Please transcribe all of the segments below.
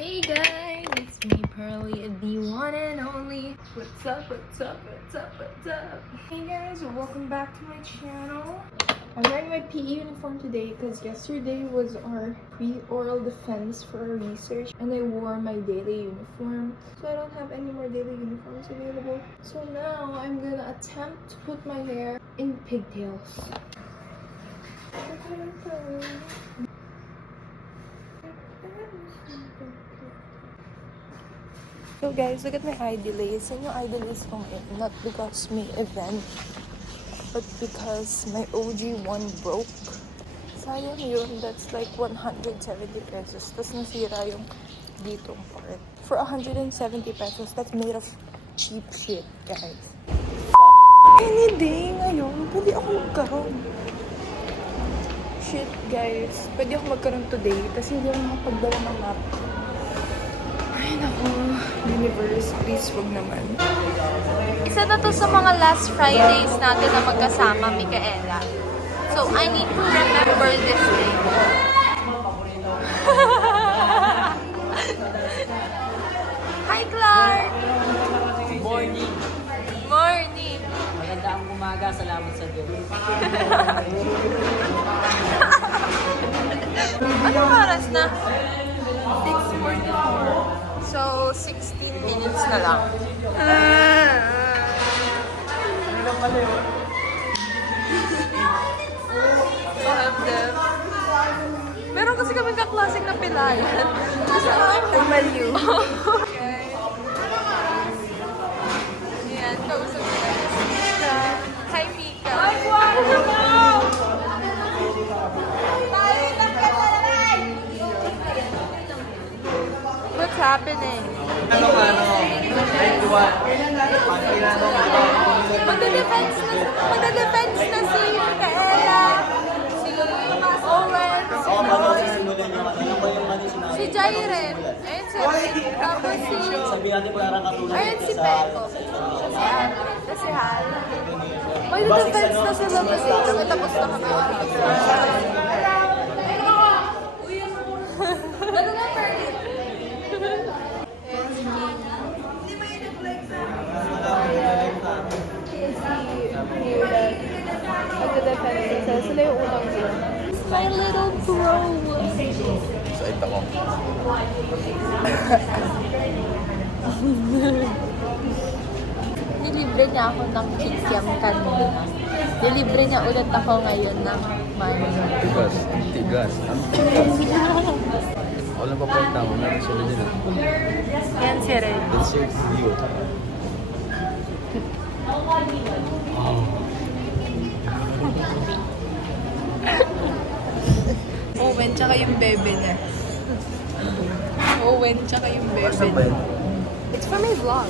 Hey guys, it's me Pearly, the one and only. What's up, what's up, what's up, what's up? Hey guys, welcome back to my channel. I'm wearing my PE uniform today because yesterday was our pre-oral defense for our research and I wore my daily uniform. So I don't have any more daily uniforms available. So now I'm gonna attempt to put my hair in pigtails. So guys, look at my eye delays. And yung eye delays kong not because may event, but because my OG one broke. Sayang yun, that's like 170 pesos. Tapos nasira yung ditong part. For 170 pesos, that's made of cheap shit, guys. Any day ngayon, pwede ako magkaroon. Shit, guys. Pwede ako magkaroon today, kasi hindi ako makapagdala ng map. Ay, naku. Universe, please, wag naman. Isa na to sa mga last Fridays natin na magkasama, Micaela. So, I need to remember this day. Hi, Clark! Morning. Morning! Magandang umaga. Salamat sa Diyos. Anong oras na? 6:44. So, 16 minutes na lang. Meron kasi kami kaklaseng na pilayan. MLU. Ayan, kausap ko na si Mika. Hi, Mika. What's happening? Magda-defense na si Micaela, si Owen, si Jairen, ayun si Rick, tapos si... Ayun si Peko, si Andre, si Hal. Magda-defense na sila kasi tapos na kami. Ano nga, Perry? Sila yung unang yun. My little bro. Sait ako. Nilibre niya ako ng kikiam kanina. Nilibre niya ulit ako ngayon ng money. Tigas. Tigas. Ang tigas. Ako lang papunta mo. Meron sila din. Yan si Red. That's your view. Owen, tsaka yung bebe niya. Owen, tsaka yung bebe niya. It's for my vlog.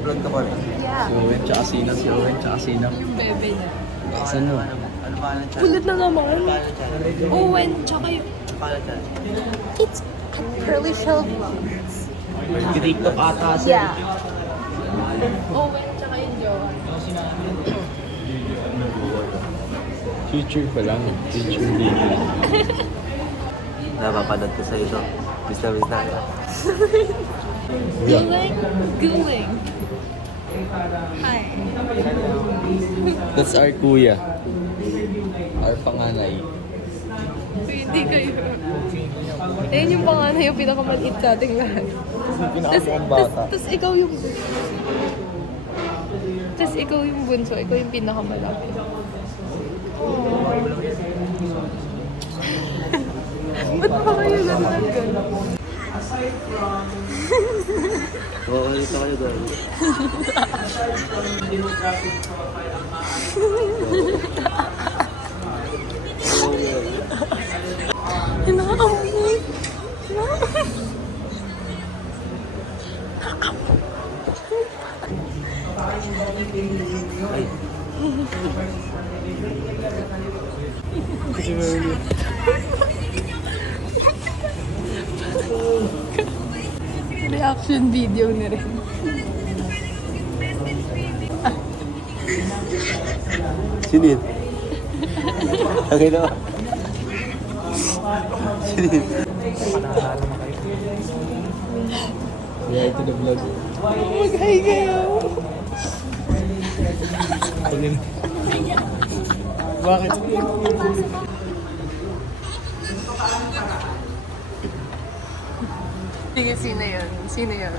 Vlog ka pa rin. Yeah. Si Owen tsaka Sina. Si Owen tsaka Sina. Yung bebe niya. Saan mo? Kulit na naman. Owen, tsaka yung... It's a Pearly Shell Vlogs. TikTok ata siya. Yeah. Owen, tsaka yung jowa. Future pa lang. Future baby. Napapanood ko sa ito. Miss na. Guling? Guling. Hi. That's our kuya. Our panganay. Pwede kayo. Ayun yung panganay yung pinakamaliit sa ating lahat. Pinakamukhang bata. Tapos ikaw yung... Tapos ikaw yung bunso. Ikaw yung pinakamalaki. Ba't ba kayo gano'n? Oo, ulit ako yun doon. Hinaamoy. Reaction video na rin. Sino yun? Okay na. Sino yun? Yeah, ito na vlog. Mag-hi kayo. Bakit? Sige, sino yun? Sino yun?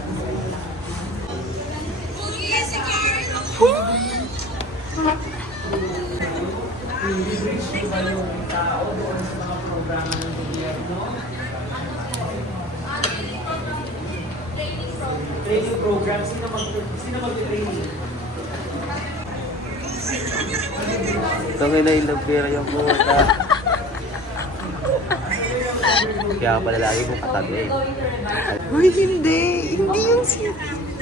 Training program, sino mag-training? Tangin na ilang pera yung puta. Kaya pala lagi kong katabi. Uy, hindi. Hindi yung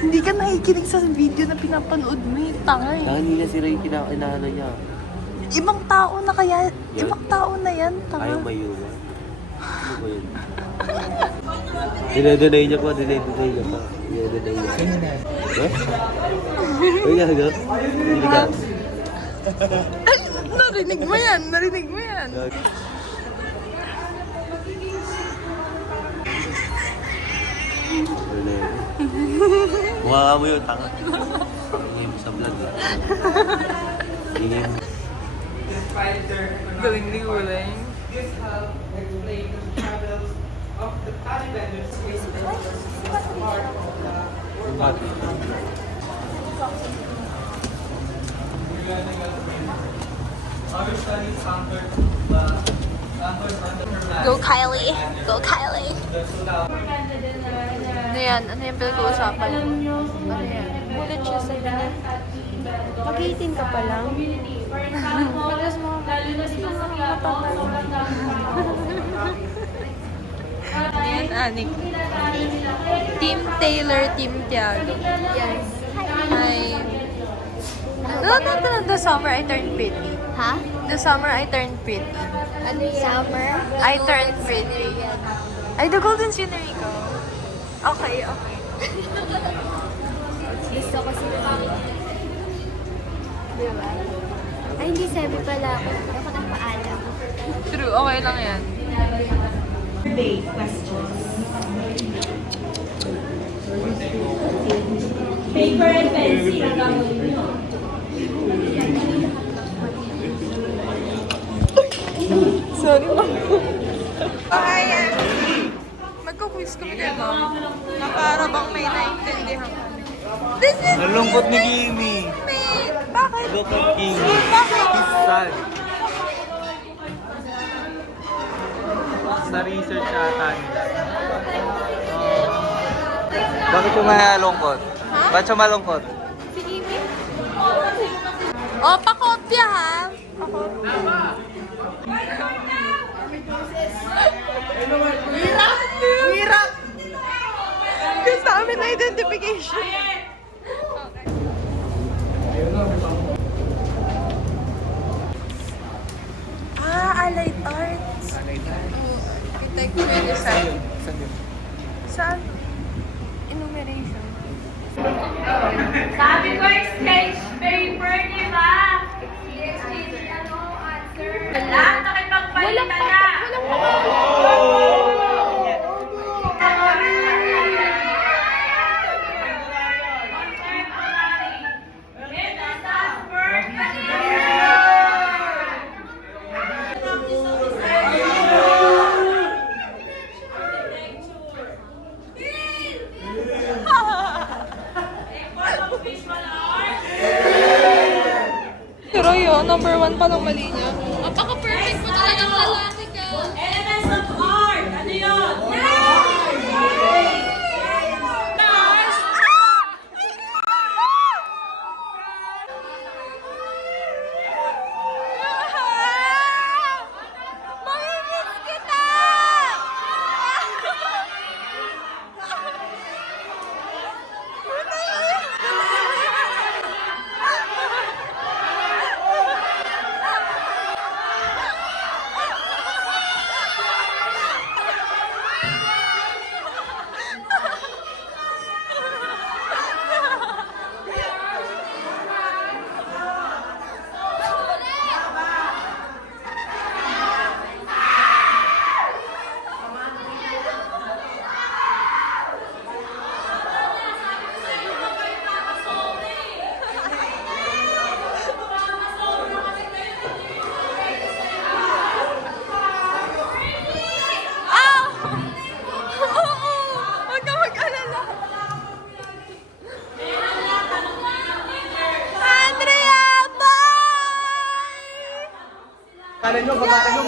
hindi ka nakikinig sa video na pinapanood mo eh. Tanga eh. Kanina si Ray kinakainahan niya. Ibang tao na kaya. Yan? Ibang tao na yan. Tanga. Ayaw mayuwa. Ano ba yun? Dinadunay niya po, dinadunay niya po. Dinadunay niya. Sino na? Eh? Uy, gago. Hindi ka. Narinig mo yan. Narinig mo yan. Ano na yun? Mukha ka mo yun, tanga. Ingay mo sa vlog eh. Ingay mo. Galing ni Uling. Go Kylie! Go Kylie! Ano yan? Ano yung pinag-uusapan? Ano yan? Bullet siya sa ganun. Mag-18 ka pa lang. Magas mo. Yan, Anik. Team Taylor, Team Tiago. Yes. Hi. The summer I turned pretty. Ha? The summer I turned pretty. Ano yan? Summer? I turned pretty. Ay, the golden scenery ko. Okay, okay. Gusto ko si Diba? Ay, hindi sabi pala ako. Ako nang paalam. True, okay lang yan. Paper and pencil ang gagawin nyo. Sorry, ma'am. Okay, yan. Magkuquiz kami kay ma'am. Na para bang may naintindihan kami. This is Nalungkot ni Kimi. me! Bakit? Look at Kimi. Bakit? He's sad. Sa research ata niya. Bakit siya malungkot? Ha? Bakit siya malungkot? Si Amy? Oh, pakopya ha? Pakopya. Hirap! Hirap! Gusto kami na identification. Allied Arts. Architecture design. Saan? Enumeration. Sabi ko exchange paper, di ba? Exchange ano, answer. Lahat nakipagpalitan na. Pero yun, number 1 pa ng mali niya. Napaka-perfect mo talagang lalaki ka. Elements of art. Ano yun? Mamimiss kita!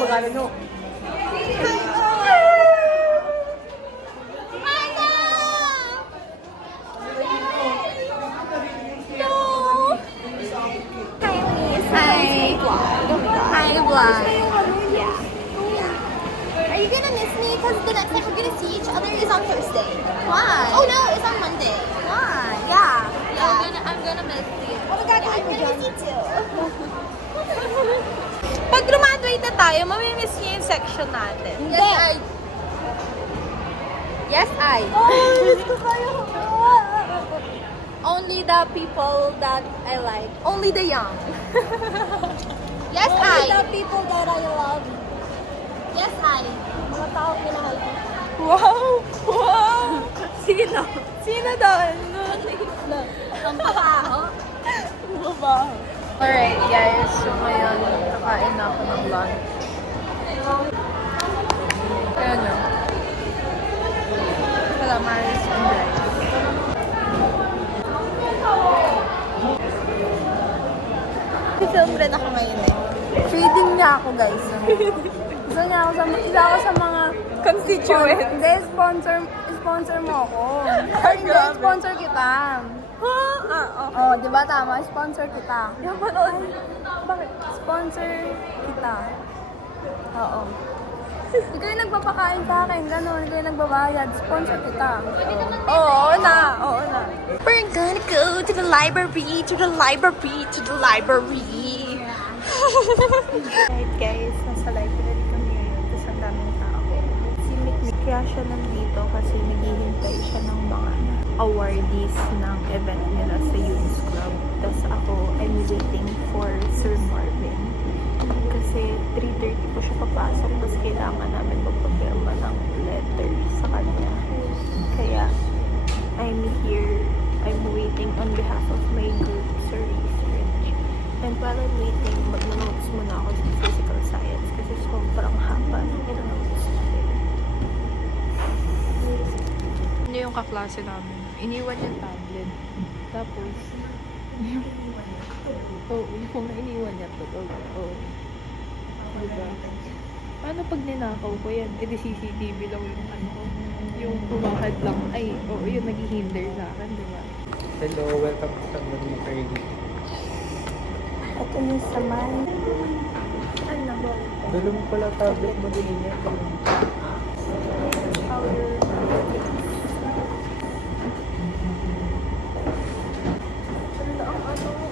pangalan nyo? Hi, vlog. Yeah. Are you gonna miss me? Because the next time we're gonna see each other is on Thursday. Why? Oh no, it's on Monday. Why? Yeah. I'm gonna miss you. Oh my god, I'm gonna miss you too. Pag graduate na tayo, mamimiss niyo yung section natin. Yes, I. Only the people that I like. Only the young. Yes, Only I. the people that I love. Yes, I. Mga tao pinahal ko. Wow! Wow! Sino? Sino doon? Ang baho. Alright guys, so ngayon kakain na ako ng lunch. Ayan o. Calamaris and rice. Film rin ako ngayon eh. Feeding niya ako, guys. Isa ako sa mga Constituent. Hindi, sponsor mo ako. Hindi, sponsor kita. Oh, di ba tama? Sponsor kita. Bakit? Sponsor kita. Oo. Ikaw yung nagpapakain sa akin, gano'n. Ikaw yung nagbabayad. Sponsor kita. Oo na. Oo na. We're gonna go to the library, to the library, to the library. Right guys, nasa library kami ngayon. Tapos ang daming tao. Si Mikmik kaya siya nandito kasi naghihintay siya ng mga awardees ng event nila sa Youth Club. Tapos ako, I'm waiting for Sir Marvin. Kasi 3:30 po siya papasok. Tapos kailangan namin magpapirma ng letter sa kanya. Kaya, I'm here. I'm waiting on behalf of my group, Sir Research. And while I'm waiting, mag-notes muna ako sa physical science kasi sobrang haba ng ino-notes natin. Ano yung kaklase namin? Iniwan yung tablet. Tapos, yung iniwan niya to. Diba? Paano pag ninakaw ko yan? E di CCTV lang yung ano ko. Yung pumahad lang. Ay, yun naghihinder sa akin, diba? Hello, welcome to San Juan Credit. Ito yung samay. Ano ba? Dalo mo pala tablet mo din niya.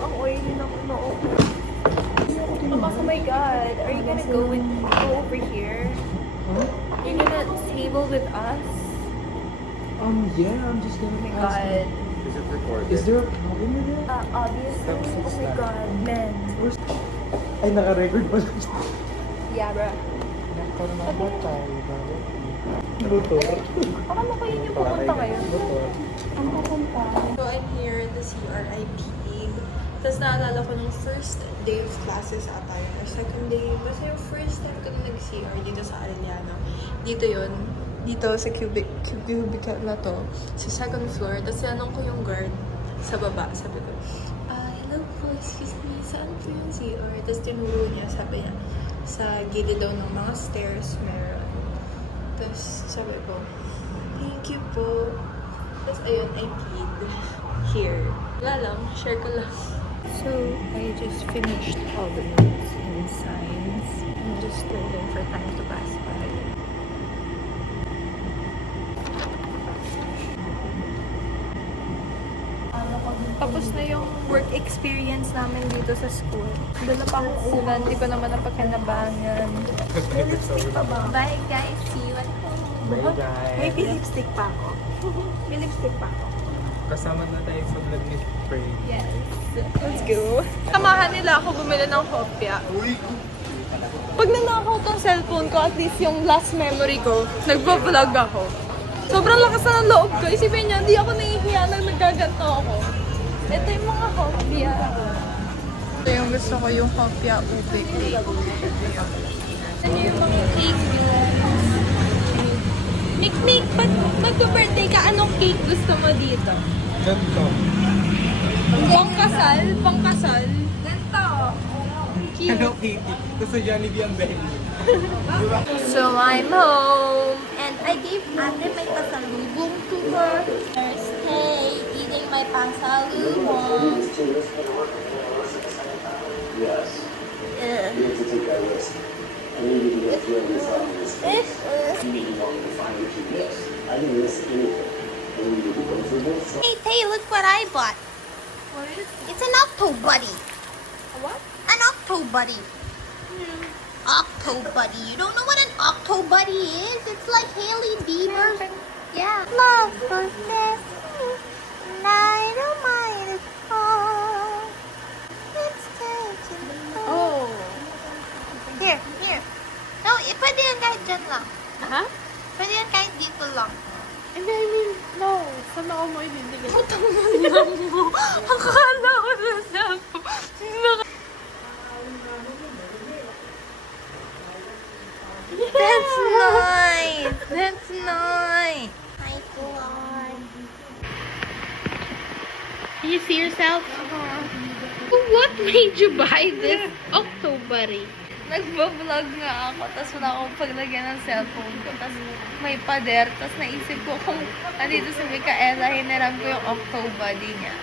Ang oily ng noo. Oh my god, are you gonna go over here? Huh? You're gonna table with us? Yeah, I'm just gonna Oh my god. Is it recorded? Is there a problem with that? Obviously. Oh my god, man. Ay, naka-record pa lang. Yeah, bruh. Naka-record ba tayo? Motor. Akala ko yun yung pupunta ngayon. Motor. So, I'm here at the CRIP. Tapos naalala ko nung first day of classes ata yun, or second day, basta yung first time ko na nag-CR dito sa Arellano. Dito yun. Dito sa cubicle na to. Sa second floor. Tapos tinanong ko yung guard sa baba. Sabi ko, hello po, excuse me, saan po yung CR? Tapos tinuro niya, sabi niya, sa gilid daw ng mga stairs meron. Tapos sabi ko, thank you po. Tapos ayun, I peed here. Wala lang, share ko lang. So, I just finished all the notes in science. I'm just waiting for time to pass by. Tapos na yung work experience namin dito sa school. Dala pa ako ulan, hindi ko naman napakinabangan. May lipstick pa ba? Bye guys, see you at home. Bye guys. May lipstick pa ako. May lipstick pa ako. Kasama na tayo sa vlog ni Spray. Yes. Let's go. Samahan nila ako bumili ng kopya. Pag nanakaw tong cellphone ko, at least yung last memory ko, nagpa-vlog ako. Sobrang lakas na ng loob ko. Isipin niyo, hindi ako nahihiya na nagkaganto ako. Ito yung mga kopya. Ito yung gusto ko, yung kopya ube cake. Ano yung mga cake Mikmik, pag magpa-birthday ka, anong cake gusto mo dito? Ganto. Pangkasal? Pangkasal? Ganito. Cute. Hello Kitty. Gusto Jollibee ang belly. So I'm home and I gave ate my pasalubong to her. Hey, eating my pasalubong. Yes. You have to take that risk. I need you to go through every file in this case. You need to want me to find what you missed. I didn't miss anything. I need you to go through both. Hey, Tay, look what I bought. What is It's an Octobuddy. a what? An Octobuddy. Octobuddy. You don't know what an Octobuddy is? It's like Hailey Bieber. Yeah. Love possess me. Night of mine is fall. It's taking me home. Oh. Here. No, pwede yan kahit dyan lang. Ha? Pwede yan kahit dito lang. Hindi, I mean, no. Saan ako mo ibibigay? Akala ko na cellphone. That's nice. That's nice. Hi, Claude. Can you see yourself? What made you buy this Octobuddy? Nagbablog nga ako, tapos wala akong paglagyan ng cellphone ko. Tapos may pader, tapos naisip ko kung nandito si Micaela, hiniram ko yung Octobuddy niya.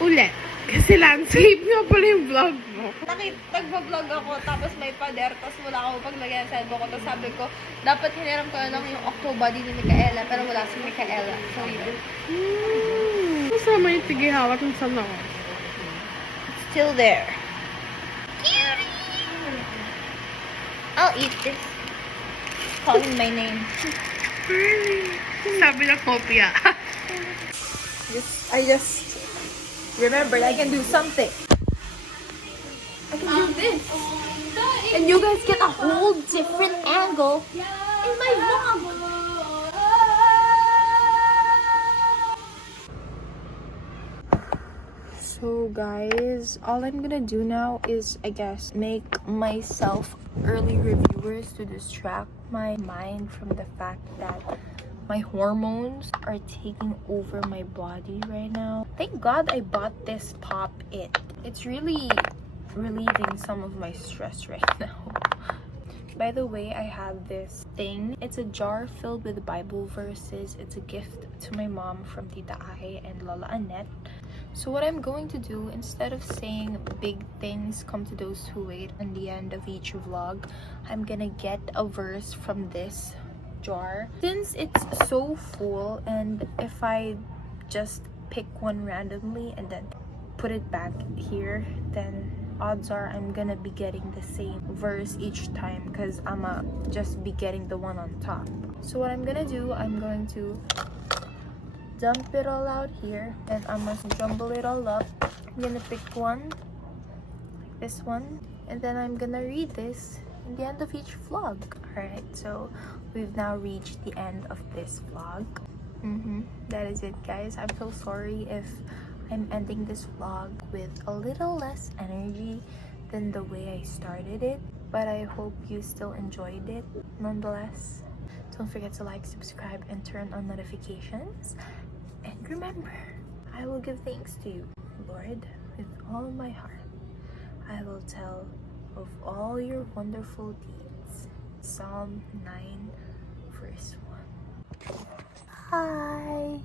Ulit. Kasi landscape nga pala yung vlog mo. Nagbablog ako, tapos may pader, tapos wala akong paglagyan ng cellphone ko. Tapos sabi ko, dapat hiniram ko lang yung Octobuddy ni Micaela, pero wala si Micaela. So yun. Kasama yung tigihawak ng sana ko. Still there. I'll eat this. Calling my name. Sabi na kopya. I just remembered I can do something. I can do this. And you guys get a whole different angle in my vlog. So guys, all I'm gonna do now is, I guess, make myself early reviewers to distract my mind from the fact that my hormones are taking over my body right now. Thank God I bought this Pop-It. It's really relieving some of my stress right now. By the way, I have this thing. It's a jar filled with Bible verses. It's a gift to my mom from Tita Ai and Lola Annette. So what I'm going to do, instead of saying big things come to those who wait in the end of each vlog, I'm gonna get a verse from this jar. Since it's so full, and if I just pick one randomly and then put it back here, then odds are I'm gonna be getting the same verse each time, because I'ma just be getting the one on top. So what I'm gonna do, I'm going to dump it all out here, and I must jumble it all up. I'm gonna pick one, like this one, and then I'm gonna read this in the end of each vlog. Alright, so we've now reached the end of this vlog. That is it, guys. I'm so sorry if I'm ending this vlog with a little less energy than the way I started it, but I hope you still enjoyed it nonetheless. Don't forget to like, subscribe, and turn on notifications. And remember, I will give thanks to you, Lord, with all my heart. I will tell of all your wonderful deeds. Psalm 9, verse 1. Hi.